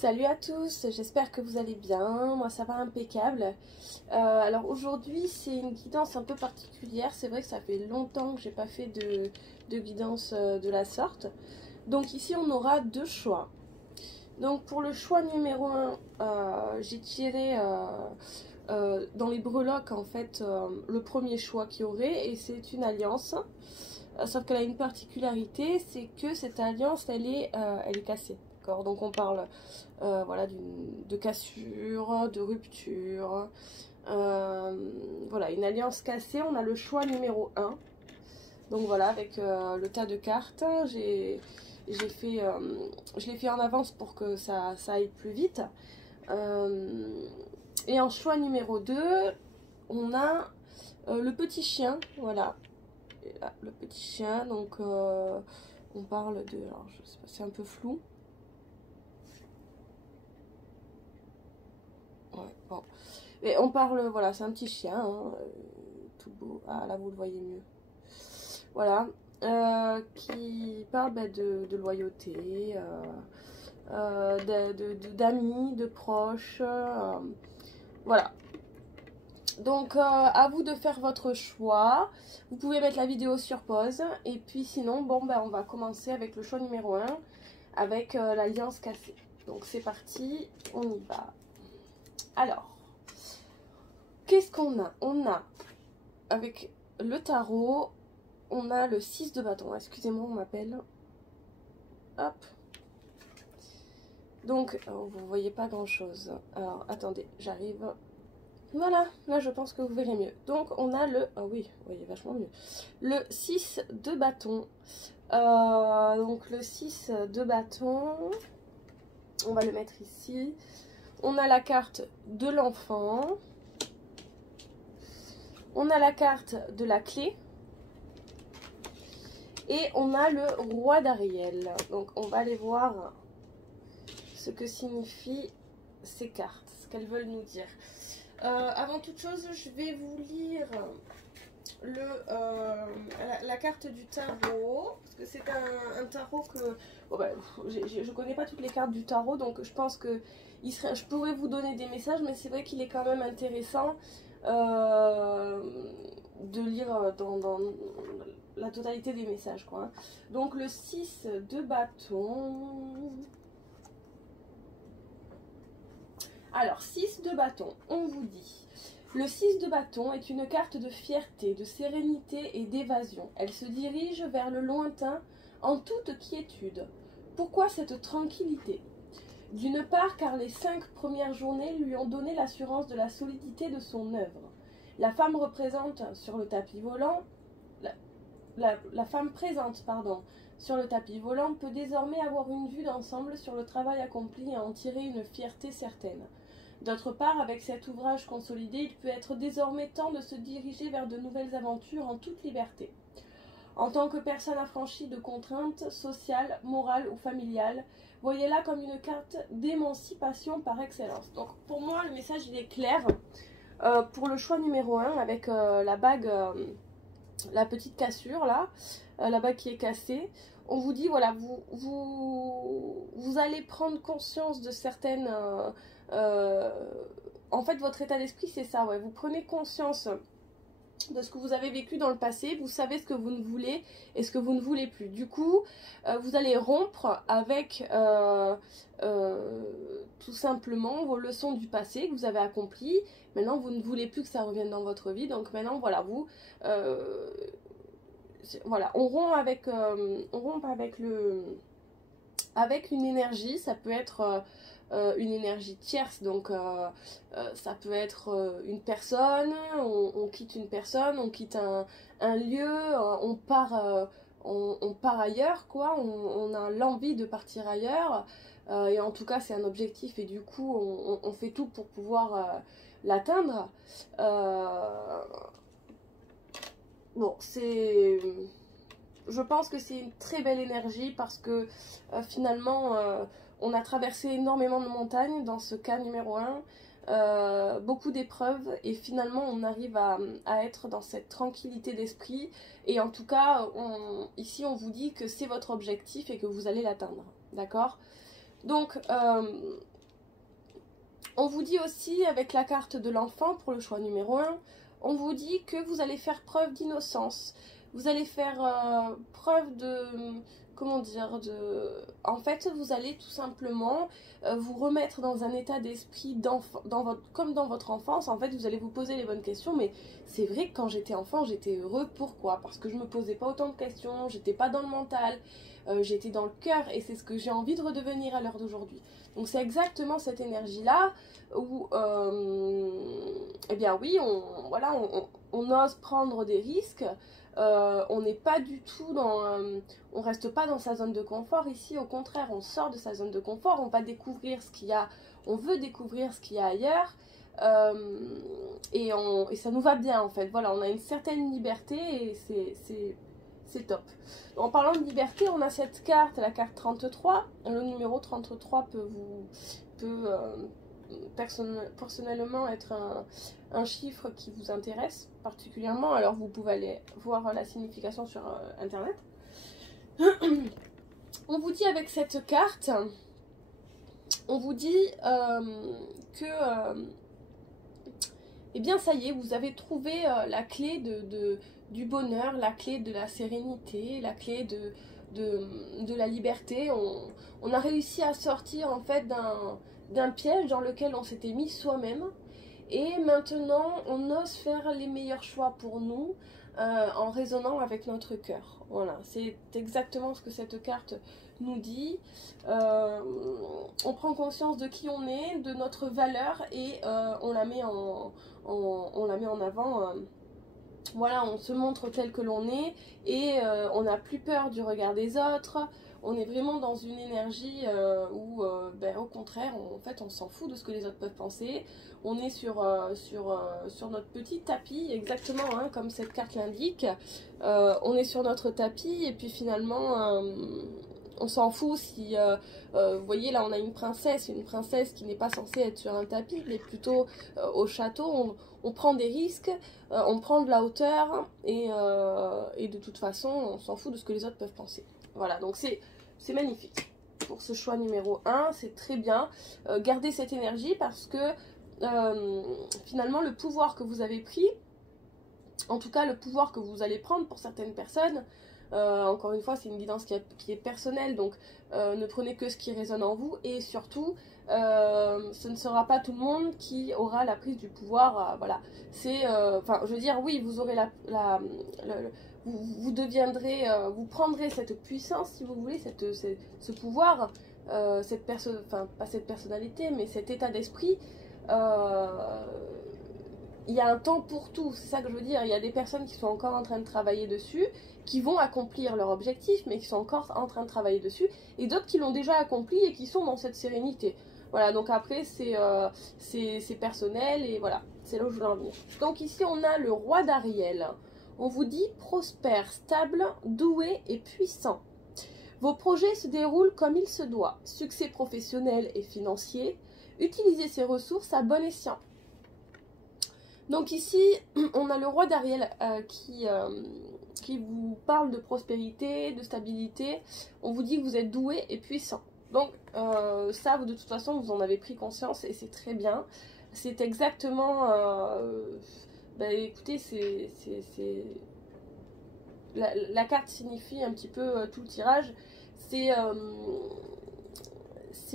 Salut à tous, j'espère que vous allez bien, moi ça va impeccable. Alors aujourd'hui c'est une guidance un peu particulière, c'est vrai que ça fait longtemps que j'ai pas fait de guidance de la sorte. Donc ici on aura deux choix. Donc pour le choix numéro 1, j'ai tiré dans les breloques en fait le premier choix qu'il y aurait et c'est une alliance. Sauf qu'elle a une particularité, c'est que cette alliance elle est cassée. Donc on parle voilà, de cassure, de rupture. Voilà, une alliance cassée, on a le choix numéro 1. Donc voilà, avec le tas de cartes, je l'ai fait en avance pour que ça aille plus vite. Et en choix numéro 2, on a le petit chien, voilà. Et là, le petit chien, donc on parle de... Alors je sais pas, c'est un peu flou. Ouais, bon. Et on parle, voilà, c'est un petit chien, hein, tout beau. Ah là, vous le voyez mieux. Voilà, qui parle de loyauté, d'amis, de proches. Voilà. Donc, à vous de faire votre choix. Vous pouvez mettre la vidéo sur pause. Et puis sinon, bon, on va commencer avec le choix numéro 1, avec l'alliance cassée. Donc, c'est parti, on y va. Alors, qu'est-ce qu'on a? On a, avec le tarot, on a le 6 de bâton. Excusez-moi, on m'appelle. Hop. Donc, vous voyez pas grand-chose. Alors, attendez, j'arrive. Voilà, là, je pense que vous verrez mieux. Donc, on a le... Ah oui, vous voyez vachement mieux. Le 6 de bâton. Donc, le 6 de bâton, on va le mettre ici. On a la carte de l'enfant. On a la carte de la clé. Et on a le roi d'Ariel. Donc on va aller voir ce que signifient ces cartes, ce qu'elles veulent nous dire. Avant toute chose, je vais vous lire la carte du tarot. Parce que c'est un tarot que... Bon je ne connais pas toutes les cartes du tarot, donc je pense que je pourrais vous donner des messages, mais c'est vrai qu'il est quand même intéressant de lire dans la totalité des messages, quoi. Donc le 6 de bâton. Alors 6 de bâton, on vous dit: le 6 de bâton est une carte de fierté, de sérénité et d'évasion. Elle se dirige vers le lointain en toute quiétude. Pourquoi cette tranquillité? D'une part car les 5 premières journées lui ont donné l'assurance de la solidité de son œuvre. La femme représente sur le tapis volant, la femme présente, sur le tapis volant peut désormais avoir une vue d'ensemble sur le travail accompli et en tirer une fierté certaine. D'autre part, avec cet ouvrage consolidé, il peut être désormais temps de se diriger vers de nouvelles aventures en toute liberté. En tant que personne affranchie de contraintes sociales, morales ou familiales, voyez-la comme une carte d'émancipation par excellence. Donc pour moi, le message il est clair. Pour le choix numéro 1, avec la bague, la petite cassure là, la bague qui est cassée, on vous dit voilà, vous allez prendre conscience de certaines... en fait, votre état d'esprit c'est ça, ouais, vous prenez conscience de ce que vous avez vécu dans le passé, vous savez ce que vous ne voulez et ce que vous ne voulez plus. Du coup, vous allez rompre avec tout simplement vos leçons du passé que vous avez accomplies. Maintenant, vous ne voulez plus que ça revienne dans votre vie. Donc maintenant, voilà, voilà, on rompt avec avec une énergie. Ça peut être une énergie tierce, donc ça peut être une personne, on quitte une personne, on quitte un lieu, on part ailleurs, quoi, on a l'envie de partir ailleurs, et en tout cas c'est un objectif et du coup on fait tout pour pouvoir l'atteindre. Bon, je pense que c'est une très belle énergie parce que finalement on a traversé énormément de montagnes dans ce cas numéro 1, beaucoup d'épreuves et finalement on arrive à être dans cette tranquillité d'esprit et en tout cas ici on vous dit que c'est votre objectif et que vous allez l'atteindre, d'accord? Donc On vous dit aussi, avec la carte de l'enfant, pour le choix numéro 1, on vous dit que vous allez faire preuve d'innocence. Vous allez faire preuve de... Comment dire, en fait, vous allez tout simplement vous remettre dans un état d'esprit comme dans votre enfance. En fait, vous allez vous poser les bonnes questions, mais c'est vrai que quand j'étais enfant, j'étais heureux. Pourquoi? Parce que je me posais pas autant de questions, j'étais pas dans le mental, j'étais dans le cœur, et c'est ce que j'ai envie de redevenir à l'heure d'aujourd'hui. Donc c'est exactement cette énergie-là où, eh bien oui, on ose prendre des risques. On n'est pas du tout on reste pas dans sa zone de confort ici, au contraire, on sort de sa zone de confort, on va découvrir ce qu'il y a, on veut découvrir ce qu'il y a ailleurs, et ça nous va bien en fait. Voilà, on a une certaine liberté et c'est top. En parlant de liberté, on a cette carte, la carte 33. Le numéro 33 peut personnellement être un chiffre qui vous intéresse particulièrement. Alors vous pouvez aller voir la signification sur internet. On vous dit avec cette carte, on vous dit que eh bien ça y est, vous avez trouvé la clé du bonheur, la clé de la sérénité, la clé de la liberté. On a réussi à sortir en fait d'un piège dans lequel on s'était mis soi-même, et maintenant on ose faire les meilleurs choix pour nous en raisonnant avec notre cœur. Voilà, c'est exactement ce que cette carte nous dit. On prend conscience de qui on est, de notre valeur, et on la met en avant. Voilà, on se montre tel que l'on est, et on n'a plus peur du regard des autres. On est vraiment dans une énergie où, au contraire, en fait, on s'en fout de ce que les autres peuvent penser. On est sur notre petit tapis, exactement hein, comme cette carte l'indique. On est sur notre tapis, et puis finalement, on s'en fout si... vous voyez, là, on a une princesse qui n'est pas censée être sur un tapis, mais plutôt au château. On prend des risques, on prend de la hauteur, et de toute façon, on s'en fout de ce que les autres peuvent penser. Voilà, donc c'est magnifique. Pour ce choix numéro 1, c'est très bien. Gardez cette énergie parce que finalement, le pouvoir que vous avez pris, en tout cas le pouvoir que vous allez prendre pour certaines personnes, encore une fois, c'est une guidance qui est personnelle, donc ne prenez que ce qui résonne en vous, et surtout, ce ne sera pas tout le monde qui aura la prise du pouvoir. Voilà, c'est, enfin, je veux dire, oui, vous aurez vous deviendrez, vous prendrez cette puissance, si vous voulez, ce pouvoir, pas cette personnalité, mais cet état d'esprit. Il y a un temps pour tout, c'est ça que je veux dire. Il y a des personnes qui sont encore en train de travailler dessus, qui vont accomplir leur objectif, mais qui sont encore en train de travailler dessus, et d'autres qui l'ont déjà accompli et qui sont dans cette sérénité. Voilà, donc après c'est personnel, et voilà, c'est là où je voulais en venir. Donc ici on a le roi d'Ariel. On vous dit prospère, stable, doué et puissant. Vos projets se déroulent comme il se doit. Succès professionnel et financier. Utilisez ces ressources à bon escient. Donc ici, on a le roi d'Ariel qui vous parle de prospérité, de stabilité. On vous dit que vous êtes doué et puissant. Donc ça, de toute façon, vous en avez pris conscience, et c'est très bien. C'est exactement... écoutez, la carte signifie un petit peu tout le tirage. C'est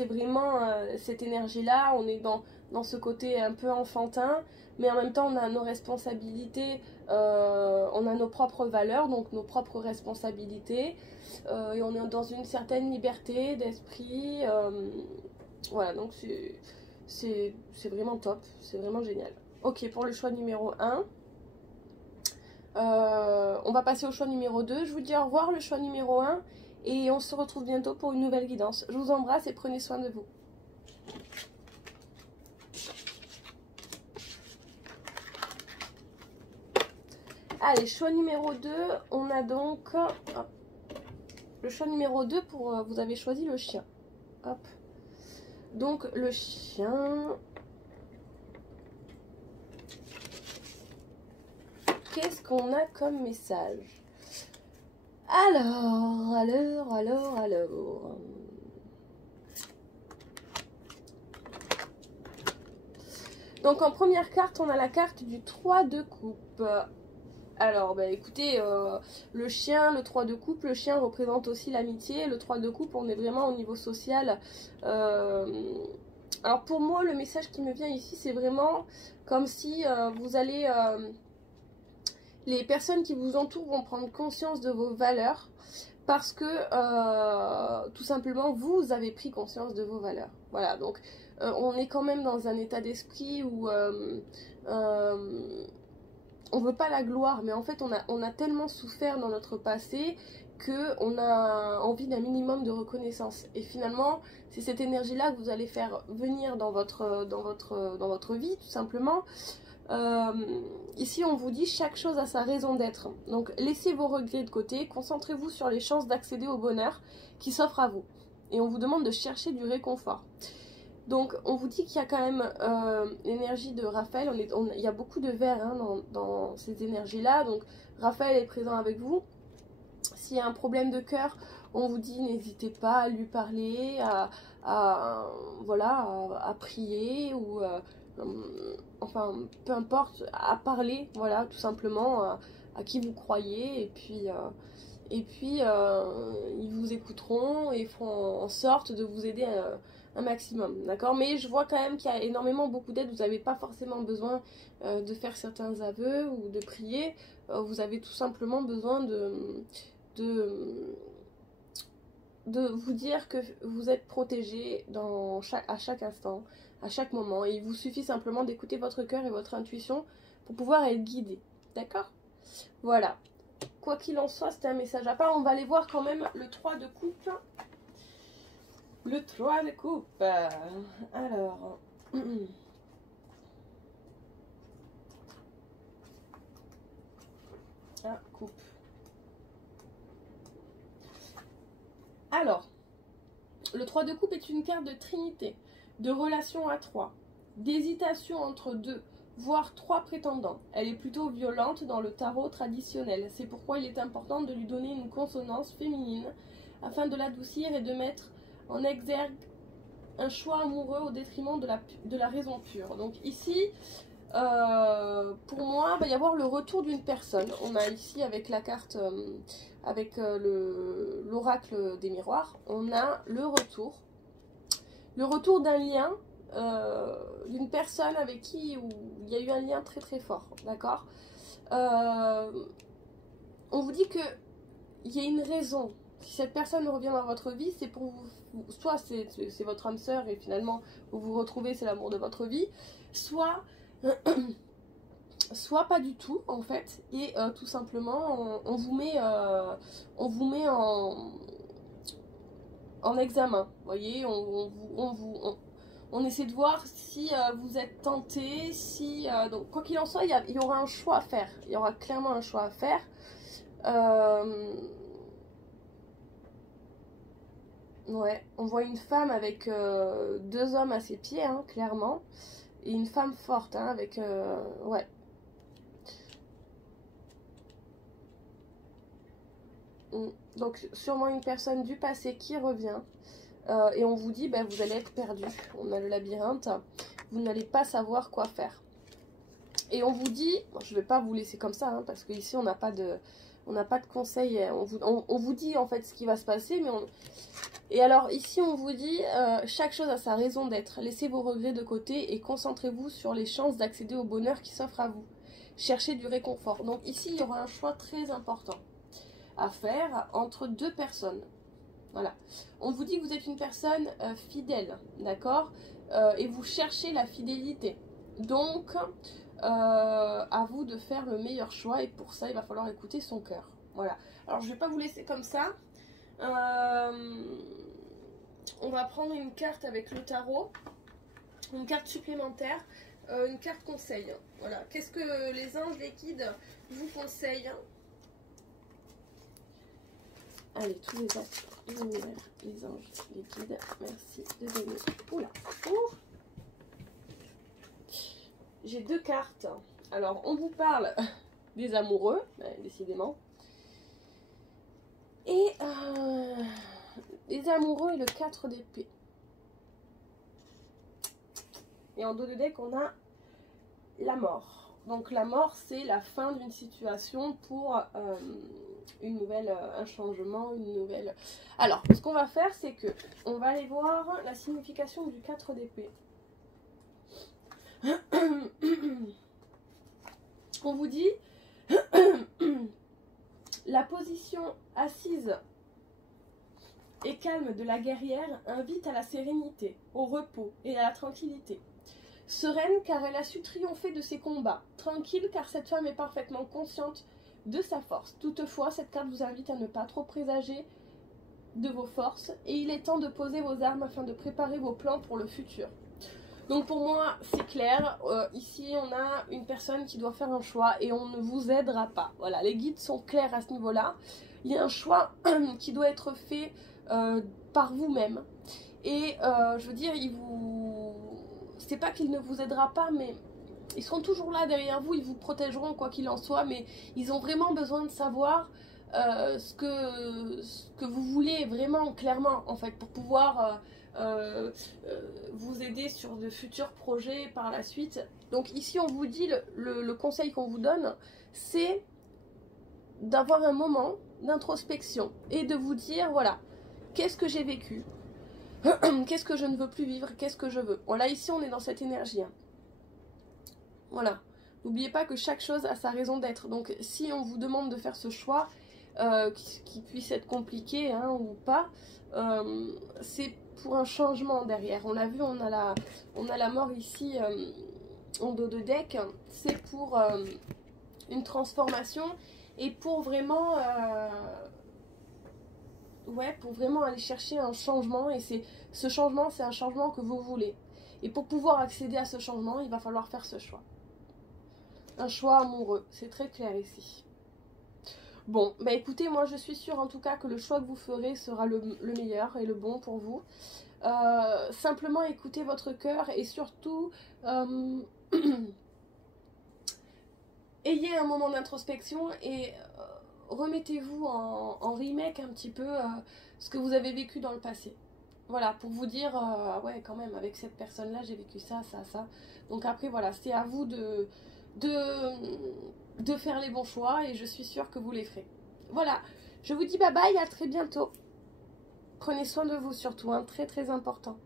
vraiment cette énergie-là. On est dans ce côté un peu enfantin, mais en même temps on a nos responsabilités, on a nos propres valeurs, donc nos propres responsabilités, et on est dans une certaine liberté d'esprit. Voilà, donc c'est vraiment top, c'est vraiment génial. Ok, pour le choix numéro 1, on va passer au choix numéro 2. Je vous dis au revoir le choix numéro 1, et on se retrouve bientôt pour une nouvelle guidance. Je vous embrasse et prenez soin de vous. Allez, choix numéro 2, on a donc le choix numéro 2 pour vous avez choisi le chien. Hop. Donc le chien. Qu'est-ce qu'on a comme message? Alors. Donc en première carte, on a la carte du 3 de coupe. Alors, bah, écoutez, le chien, le 3 de coupe, le chien représente aussi l'amitié. Le 3 de coupe, on est vraiment au niveau social. Alors pour moi, le message qui me vient ici, c'est vraiment comme si vous allez... les personnes qui vous entourent vont prendre conscience de vos valeurs parce que tout simplement, vous avez pris conscience de vos valeurs. Voilà, donc on est quand même dans un état d'esprit où... on veut pas la gloire, mais en fait on a tellement souffert dans notre passé qu'on a envie d'un minimum de reconnaissance. Et finalement, c'est cette énergie-là que vous allez faire venir dans votre vie, tout simplement. Ici, on vous dit chaque chose a sa raison d'être. Donc, laissez vos regrets de côté, concentrez-vous sur les chances d'accéder au bonheur qui s'offre à vous. Et on vous demande de chercher du réconfort. Donc on vous dit qu'il y a quand même l'énergie de Raphaël, il y a beaucoup de verre hein, dans ces énergies-là, donc Raphaël est présent avec vous. S'il y a un problème de cœur, on vous dit n'hésitez pas à lui parler, voilà, à prier, ou enfin peu importe, à parler, voilà, tout simplement à qui vous croyez, et puis ils vous écouteront et feront en sorte de vous aider un maximum, d'accord? Mais je vois quand même qu'il y a énormément beaucoup d'aide, vous n'avez pas forcément besoin de faire certains aveux ou de prier, vous avez tout simplement besoin de vous dire que vous êtes protégé à chaque instant, à chaque moment, et il vous suffit simplement d'écouter votre cœur et votre intuition pour pouvoir être guidé, d'accord? Voilà. Quoi qu'il en soit, c'était un message à part. On va aller voir quand même le 3 de coupe. Le 3 de coupe. Alors. Ah, coupe. Alors, le 3 de coupe est une carte de trinité, de relation à 3, d'hésitation entre deux, voire 3 prétendants. Elle est plutôt violente dans le tarot traditionnel. C'est pourquoi il est important de lui donner une consonance féminine afin de l'adoucir et de mettre en exergue un choix amoureux au détriment de la raison pure. Donc ici, pour moi, il va y avoir le retour d'une personne. On a ici avec la carte, avec l'oracle des miroirs, on a le retour d'un lien, d'une personne avec qui il y a eu un lien très très fort, d'accord? On vous dit que il y a une raison. Si cette personne revient dans votre vie, c'est pour vous, soit c'est votre âme sœur et finalement vous vous retrouvez, c'est l'amour de votre vie, soit soit pas du tout en fait, et tout simplement on vous met en examen, vous voyez, on essaie de voir si vous êtes tenté, si donc quoi qu'il en soit, il y aura un choix à faire, il y aura clairement un choix à faire. Ouais, on voit une femme avec 2 hommes à ses pieds, hein, clairement, et une femme forte, hein, avec ouais. Donc sûrement une personne du passé qui revient. Et on vous dit, ben, vous allez être perdu. On a le labyrinthe, vous n'allez pas savoir quoi faire. Et on vous dit, bon, je ne vais pas vous laisser comme ça, hein, parce qu'ici on n'a pas de conseils. On vous dit en fait ce qui va se passer, mais et alors ici on vous dit, chaque chose a sa raison d'être. Laissez vos regrets de côté et concentrez-vous sur les chances d'accéder au bonheur qui s'offre à vous. Cherchez du réconfort. Donc ici il y aura un choix très important à faire entre 2 personnes. Voilà. On vous dit que vous êtes une personne fidèle, d'accord, et vous cherchez la fidélité. Donc, à vous de faire le meilleur choix, et pour ça, il va falloir écouter son cœur. Voilà. Alors, je ne vais pas vous laisser comme ça. On va prendre une carte avec le tarot, une carte supplémentaire, une carte conseil. Voilà. Qu'est-ce que les anges, les guides vous conseillent? Allez, tous les astres, l'univers, les anges, les guides, merci de donner. Oula, j'ai 2 cartes. Alors, on vous parle des amoureux, décidément. Et les amoureux et le 4 d'épée. Et en dos de deck, on a la mort. Donc la mort, c'est la fin d'une situation pour un changement, une nouvelle... Alors, ce qu'on va faire, c'est que on va aller voir la signification du 4 d'épée. On vous dit la position assise et calme de la guerrière invite à la sérénité, au repos et à la tranquillité. Sereine car elle a su triompher de ses combats. Tranquille car cette femme est parfaitement consciente de sa force. Toutefois, cette carte vous invite à ne pas trop présager de vos forces et il est temps de poser vos armes afin de préparer vos plans pour le futur. Donc pour moi, c'est clair. Ici, on a une personne qui doit faire un choix et on ne vous aidera pas. Voilà, les guides sont clairs à ce niveau-là. Il y a un choix qui doit être fait par vous-même. Et je veux dire, c'est pas qu'il ne vous aidera pas, mais ils seront toujours là derrière vous, ils vous protégeront quoi qu'il en soit, mais ils ont vraiment besoin de savoir ce que vous voulez vraiment clairement, en fait, pour pouvoir vous aider sur de futurs projets par la suite. Donc ici, on vous dit, le conseil qu'on vous donne, c'est d'avoir un moment d'introspection et de vous dire, voilà, qu'est-ce que j'ai vécu ? Qu'est-ce que je ne veux plus vivre? Qu'est-ce que je veux? Bon, là, ici, on est dans cette énergie. Hein. Voilà. N'oubliez pas que chaque chose a sa raison d'être. Donc, si on vous demande de faire ce choix, qui puisse être compliqué hein, ou pas, c'est pour un changement derrière. On l'a vu, on a la mort ici en dos de deck. C'est pour une transformation et pour vraiment... ouais, pour vraiment aller chercher un changement et ce changement, c'est un changement que vous voulez. Et pour pouvoir accéder à ce changement, il va falloir faire ce choix. Un choix amoureux, c'est très clair ici. Bon, bah écoutez, moi je suis sûre en tout cas que le choix que vous ferez sera le meilleur et le bon pour vous. Simplement écoutez votre cœur et surtout ayez un moment d'introspection et remettez-vous en remake un petit peu ce que vous avez vécu dans le passé. Voilà, pour vous dire, ouais, quand même, avec cette personne-là, j'ai vécu ça, ça, ça. Donc après, voilà, c'est à vous de faire les bons choix et je suis sûre que vous les ferez. Voilà, je vous dis bye bye, à très bientôt. Prenez soin de vous surtout, hein, très très important.